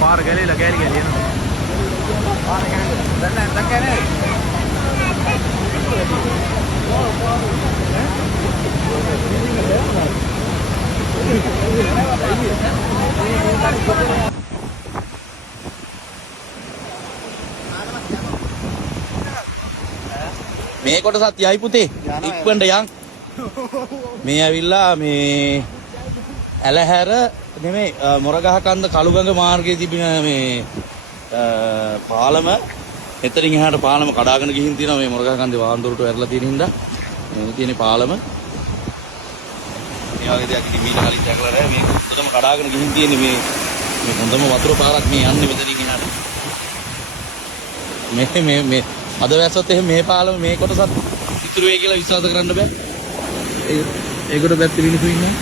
පාර ගැලේලා කෑලි ගැලේ එනවා. දැන් නැත්තම් කෑනේ. මේ කොටසත් යයි පුතේ ඉක්වන්න යන් මේ ඇවිල්ලා මේ ඇලහැර නෙමෙයි මොරගහකන්ද කළුගඟ මාර්ගයේ තිබෙන මේ පාලම එතනින් එහාට පාලම කඩාගෙන ගිහින් තියෙනවා මේ මොරගහකන්දේ වාන්දොරට වැරලා තියෙන හින්දා මේ තියෙන පාලම මේ වගේ දෙයක් ඉතින් මීට කලින් දැකලා නැහැ මේ හොඳටම කඩාගෙන ගිහින් තියෙන්නේ මේ හොඳම වතුර පාරක් මේ යන්නේ මෙතනින් එහාට මේ අද වැස්සොත් එහෙම මේ පාලම මේ කොටසත් ඉතුරු වෙයි කියලා විශ්වාස කරන්න බෑ. ඒකට පැත්තේ මිනිස්සු ඉන්නවා.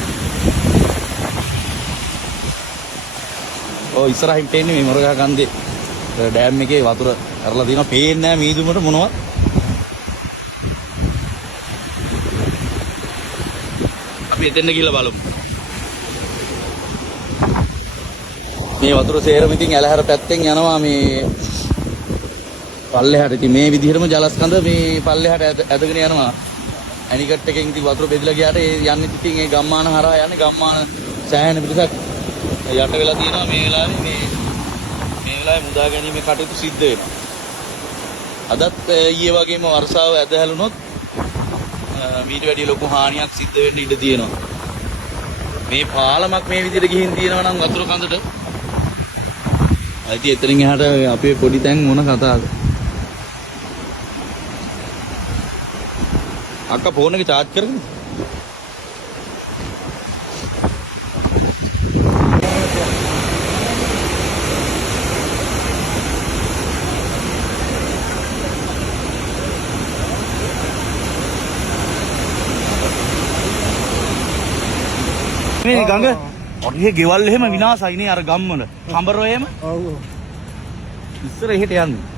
ඔය ඉස්සරහින් තේන්නේ මේ මොරගහකන්දේ ඩෑම් එකේ වතුර අරලා තියෙනවා. පේන්නේ නැහැ මීදුමට මොනවත්. අපි එතෙන්ද ගිහලා බලමු. මේ වතුර සේරම ඉතින් ඇලහැර පැත්තෙන් යනවා මේ පල්ලෙහාට. ඉතින් මේ විදිහටම ජලස්කන්ධ මේ පල්ලෙහාට ඇදගෙන යනවා. ඇනිකට් එකෙන් ඉතින් වතුර බෙදලා ගියාට ඒ යන්නේ ඉතින් ඒ ගම්මාන හරහා යන්නේ. ගම්මාන සෑහෙන පිටසක් යට වෙලා තියෙනවා මේ වෙලාවේ මුදා ගැනීමේ කටයුතු සිද්ධ වෙනවා. අදත් ඊයේ වගේම වර්ෂාව ඇද හැලුනොත් මීට වැඩිය ලොකු හානියක් සිද්ධ වෙන්න ඉඩ තියෙනවා. මේ පාලමක් මේ විදිහට ගිහින් තියෙනවා නම් වතුර කඳට අයිති එතනින් එහාට අපේ පොඩි තැන් මොන කතාවද? අක්කා ෆෝන් එක charge කරගෙන මේ ගඟ ඔගේ ගෙවල් එහෙම විනාශයි නේ අර ගම්වල කඹරෝ එහෙම. ඔව් ඉස්සර එහෙට යන්නේ.